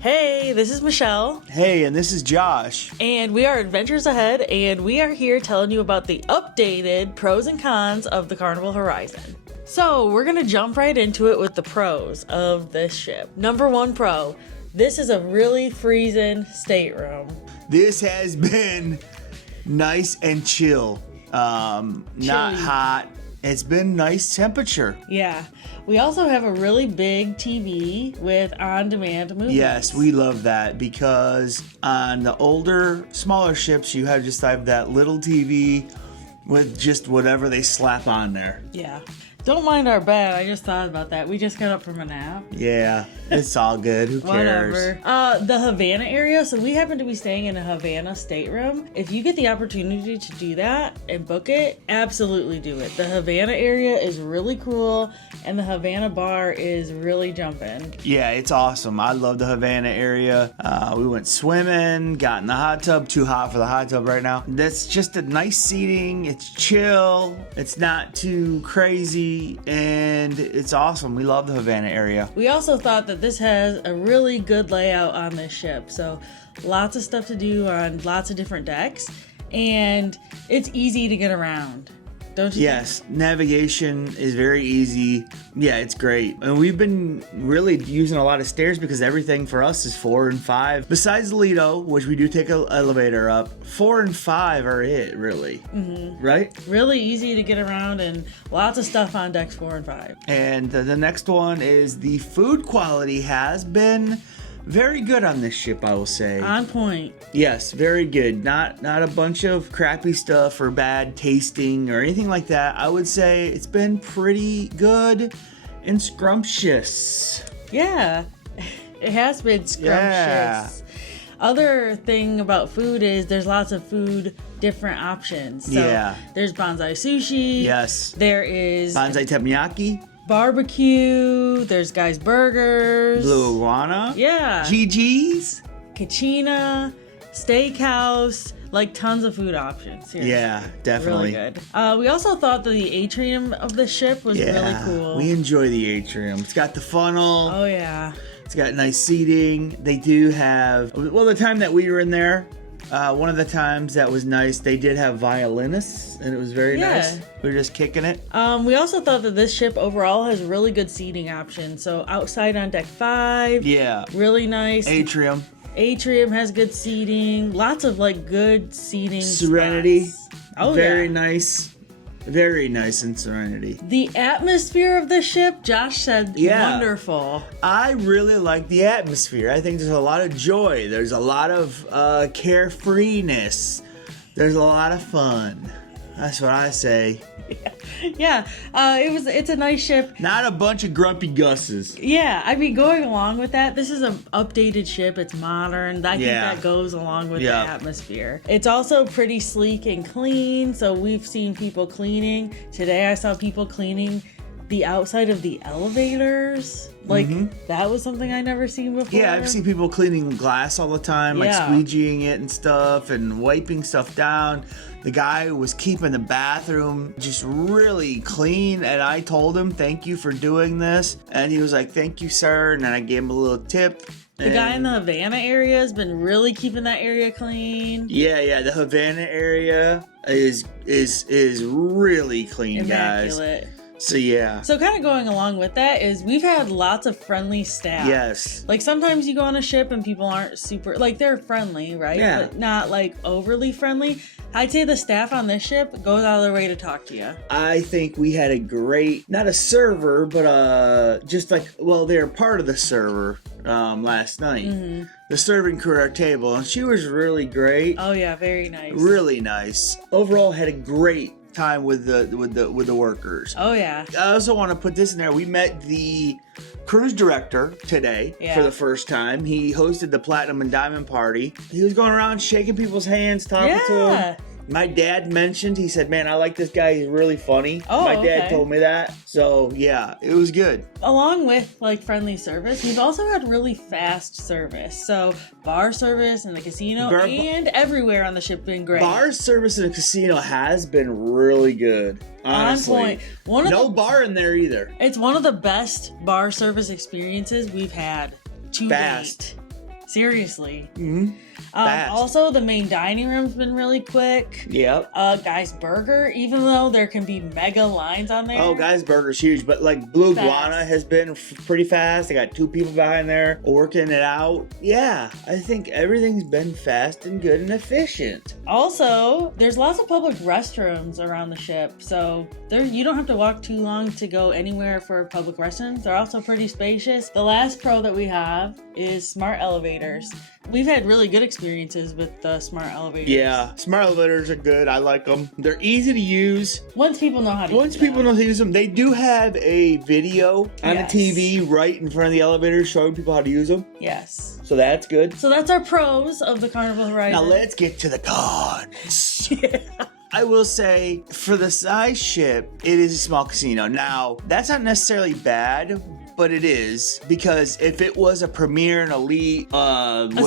Hey, this is Michelle. Hey, and this is Josh. And we are Adventures Ahead, and we are here telling you about the updated pros and cons of the Carnival Horizon. So, we're going to jump right into it with the pros of this ship. Number one pro, this is a really freezing stateroom. This has been nice and chill. Not hot. It's been nice temperature. Yeah. We also have a really big TV with on-demand movies. Yes, we love that because on the older, smaller ships, you just have that little TV with just whatever they slap on there. Yeah. Don't mind our bed. I just thought about that. We just got up from a nap. Yeah, it's all good. Who cares? Whatever. The Havana area. So we happen to be staying in a Havana stateroom. If you get the opportunity to do that and book it, absolutely do it. The Havana area is really cool, and the Havana bar is really jumping. Yeah, it's awesome. I love the Havana area. We went swimming, got in the hot tub. Too hot for the hot tub right now. That's just a nice seating. It's chill. It's not too crazy. And it's awesome. We love the Havana area. We also thought that this has a really good layout on this ship. So lots of stuff to do on lots of different decks. And it's easy to get around. Don't you think? Navigation is very easy. Yeah, it's great. And we've been really using a lot of stairs because everything for us is 4 and 5. Besides Lido, which we do take an elevator up, 4 and 5 are it, really. Mm-hmm. Right? Really easy to get around and lots of stuff on decks 4 and 5. And the next one is the food quality has been very good on this ship, I will say. On point. Yes, very good. Not a bunch of crappy stuff or bad tasting or anything like that. I would say it's been pretty good and scrumptious. Yeah, it has been scrumptious. Yeah. Other thing about food is there's lots of food, different options. So there's bonsai sushi. Yes. There is bonsai teppanyaki. Barbecue. There's Guy's Burgers. Blue Iguana. Yeah. GG's. Kachina. Steakhouse. Like tons of food options. Seriously. Yeah, definitely. Really good. We also thought that the atrium of the ship was really cool. We enjoy the atrium. It's got the funnel. Oh, yeah. It's got nice seating. They do have, well, the time that we were in there, one of the times that was nice, they did have violinists, and it was very nice. We were just kicking it. We also thought that this ship overall has really good seating options. So outside on deck 5. Yeah. Really nice. Atrium. Atrium has good seating. Lots of like good seating Serenity. spots. Oh, very nice. Very nice in Serenity. The atmosphere of the ship, Josh said, wonderful. I really like the atmosphere. I think there's a lot of joy. There's a lot of carefreeness. There's a lot of fun. That's what I say. Yeah, it's a nice ship. Not a bunch of grumpy Gusses. Yeah, I mean, going along with that, this is an updated ship. It's modern. I think that goes along with the atmosphere. It's also pretty sleek and clean, so we've seen people cleaning. Today I saw people cleaning the outside of the elevators. Like, that was something I never seen before. Yeah, I've seen people cleaning glass all the time, like squeegeeing it and stuff and wiping stuff down. The guy was keeping the bathroom just really clean, and I told him, thank you for doing this. And he was like, thank you, sir. And then I gave him a little tip. The guy in the Havana area has been really keeping that area clean. Yeah, the Havana area is really clean, immaculate. Guys. So yeah. So kind of going along with that is we've had lots of friendly staff. Yes. Like sometimes you go on a ship and people aren't super, like they're friendly, right? Yeah. But not like overly friendly. I'd say the staff on this ship goes out of their way to talk to you. I think we had a great, not a server, but just like, well, they're part of the server last night. Mm-hmm. The serving crew at our table, and she was really great. Oh yeah, very nice. Really nice. Overall, had a great time with the workers. Oh yeah. I also want to put this in there. We met the cruise director today for the first time. He hosted the Platinum and Diamond party. He was going around shaking people's hands, talking to them. My dad mentioned, he said, man, I like this guy. He's really funny. Oh, my dad told me that. So, yeah, it was good. Along with, like, friendly service, we've also had really fast service. So, bar service in the casino and everywhere on the ship been great. Bar service in the casino has been really good. Honestly. On point. No bar in there either. It's one of the best bar service experiences we've had to date. Seriously. Mm-hmm. Also, the main dining room's been really quick. Yep. Guy's Burger, even though there can be mega lines on there. Oh, Guy's Burger's huge, but like Blue Iguana has been pretty fast. They got 2 people behind there working it out. Yeah, I think everything's been fast and good and efficient. Also, there's lots of public restrooms around the ship, so you don't have to walk too long to go anywhere for public restrooms. They're also pretty spacious. The last pro that we have is smart elevators. We've had really good experiences with the smart elevators. Yeah, smart elevators are good. I like them. They're easy to use. Once people know how to use them. They do have a video on the TV right in front of the elevator showing people how to use them. Yes. So that's good. So that's our pros of the Carnival Horizon. Now let's get to the cons. I will say, for the size ship, it is a small casino. Now, that's not necessarily bad, but it is, because if it was a premier, an elite, an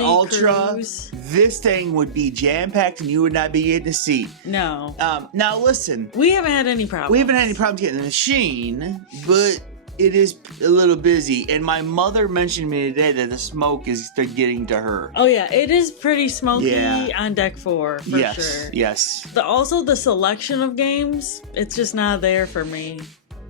ultra, cruise, this thing would be jam-packed and you would not be getting a seat. No. Now listen. We haven't had any problems. We haven't had any problems getting the machine, but it is a little busy, and my mother mentioned to me today that the smoke is getting to her. Oh yeah, it is pretty smoky on deck 4 for sure. Yes. Also, the selection of games, it's just not there for me.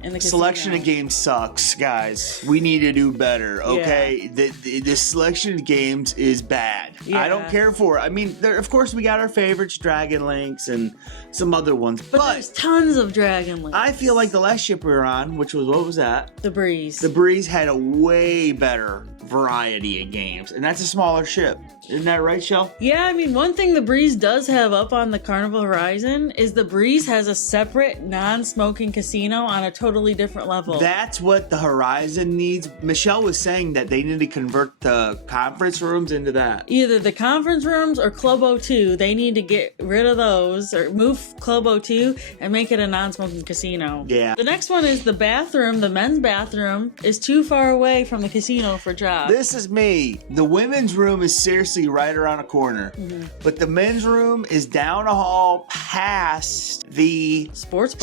In the selection of games sucks, guys. We need to do better, okay? Yeah. The selection of games is bad. Yeah. I don't care for it. I mean, of course, we got our favorites, Dragon Links and some other ones. But there's tons of Dragon Links. I feel like the last ship we were on, which was, what was that? The Breeze. The Breeze had a way better variety of games, and that's a smaller ship. Isn't that right, Shell? Yeah, I mean, one thing the Breeze does have up on the Carnival Horizon is the Breeze has a separate non-smoking casino on a totally different level. That's what the Horizon needs. Michelle was saying that they need to convert the conference rooms into that. Either the conference rooms or Club O2. They need to get rid of those or move Club O2 and make it a non-smoking casino. Yeah. The next one is the bathroom. The men's bathroom is too far away from the casino for jobs. This is me. The women's room is seriously right around a corner. Mm-hmm. But the men's room is down a hall past the sports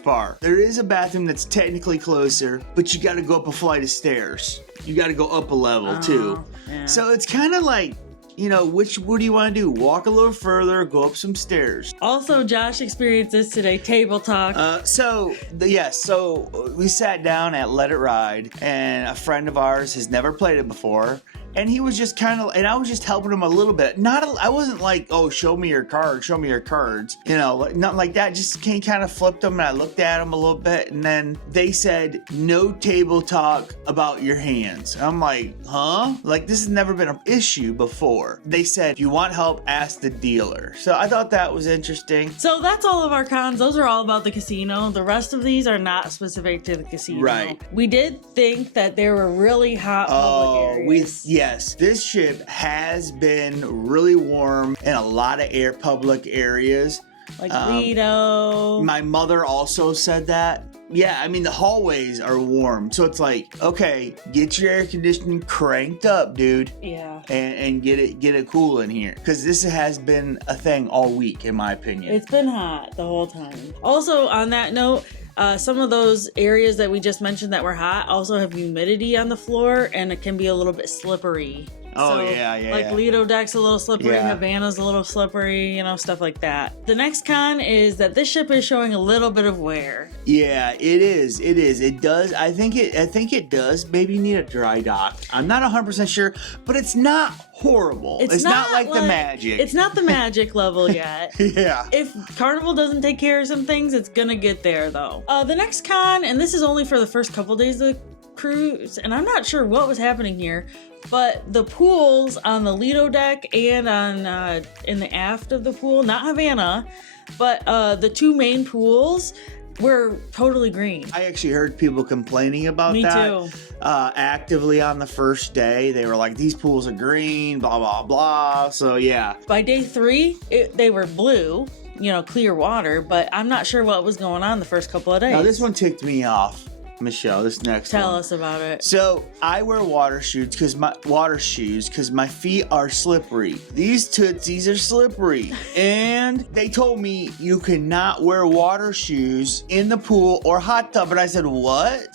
bar. There is a bathroom that's technically closer, but you got to go up a flight of stairs. You got to go up a level too. Yeah. So it's kind of like, you know, what do you want to do? Walk a little further, go up some stairs. Also, Josh experienced this today, table talk. So we sat down at Let It Ride, and a friend of ours has never played it before. And he was just kind of, and I was just helping him a little bit. I wasn't like, oh, show me your cards. You know, nothing like that. Just kind of flipped them, and I looked at him a little bit, and then they said, no table talk about your hands. And I'm like, huh? Like, this has never been an issue before. They said, if you want help, ask the dealer. So I thought that was interesting. So that's all of our cons. Those are all about the casino. The rest of these are not specific to the casino. Right. We did think that there were really hot public areas. Yes, this ship has been really warm in a lot of public areas. Like Lido. My mother also said that. Yeah, I mean, the hallways are warm. So it's like, okay, get your air conditioning cranked up, dude. Yeah. And get it cool in here. Because this has been a thing all week, in my opinion. It's been hot the whole time. Also, on that note, some of those areas that we just mentioned that were hot also have humidity on the floor, and it can be a little bit slippery. Oh, so, yeah. Like Lido Deck's a little slippery, Havana's a little slippery, stuff like that. The next con is that this ship is showing a little bit of wear. Yeah, it is. It does. I think it does maybe need a dry dock. I'm not 100% sure, but it's not horrible. It's not like the Magic. It's not the Magic level yet. Yeah. If Carnival doesn't take care of some things, it's gonna get there though. The next con, and this is only for the first couple days of the cruise, and I'm not sure what was happening here, but the pools on the Lido deck and on in the aft of the pool, not Havana, but the two main pools were totally green. I actually heard people complaining about Me that. too. Actively on the first day. They were like, these pools are green, blah, blah, blah. So, yeah. By day 3, they were blue, clear water, but I'm not sure what was going on the first couple of days. Now, this one ticked me off. Michelle, this next Tell one. us about it. So I wear water shoes because my feet are slippery. These tootsies are slippery, and they told me you cannot wear water shoes in the pool or hot tub. And I said, what?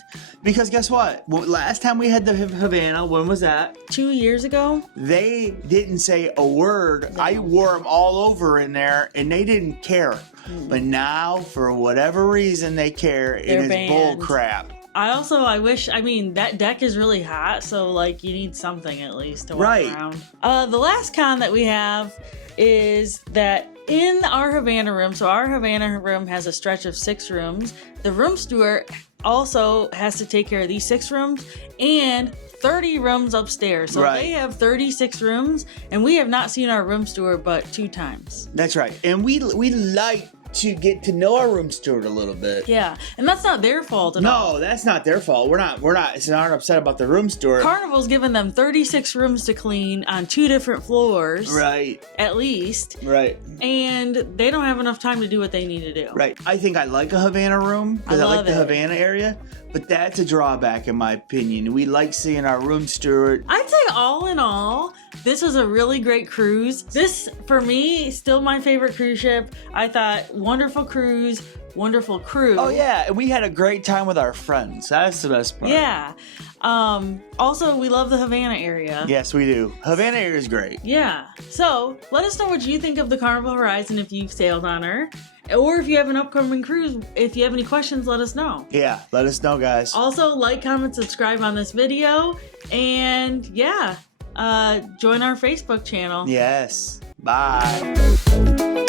Because guess what? Well, last time we had the Havana, when was that? 2 years ago. They didn't say a word. No. I wore them all over in there, and they didn't care. But now, for whatever reason, they care. They're and it's bull crap. I wish, that deck is really hot, so, like, you need something at least to walk around. The last con that we have is that in our Havana room, so our Havana room has a stretch of 6 rooms, the room steward also has to take care of these 6 rooms and 30 rooms upstairs. So they have 36 rooms, and we have not seen our room steward but 2 times. That's right. And we like to get to know our room steward a little bit. Yeah, and that's not their fault at all. No, that's not their fault. We're not upset about the room steward. Carnival's given them 36 rooms to clean on 2 different floors. Right. At least. Right. And they don't have enough time to do what they need to do. Right. I think I like a Havana room because I like the Havana area, but that's a drawback in my opinion. We like seeing our room steward. I'd say all in all, this was a really great cruise. This, for me, still my favorite cruise ship. I thought wonderful cruise, wonderful crew. Oh yeah, and we had a great time with our friends. That's the best part. Yeah. Also, we love the Havana area. Yes, we do. Havana area is great. Yeah. So, let us know what you think of the Carnival Horizon if you've sailed on her. Or if you have an upcoming cruise, if you have any questions, let us know. Yeah, let us know, guys. Also, like, comment, subscribe on this video. And yeah, join our Facebook channel. Yes. Bye.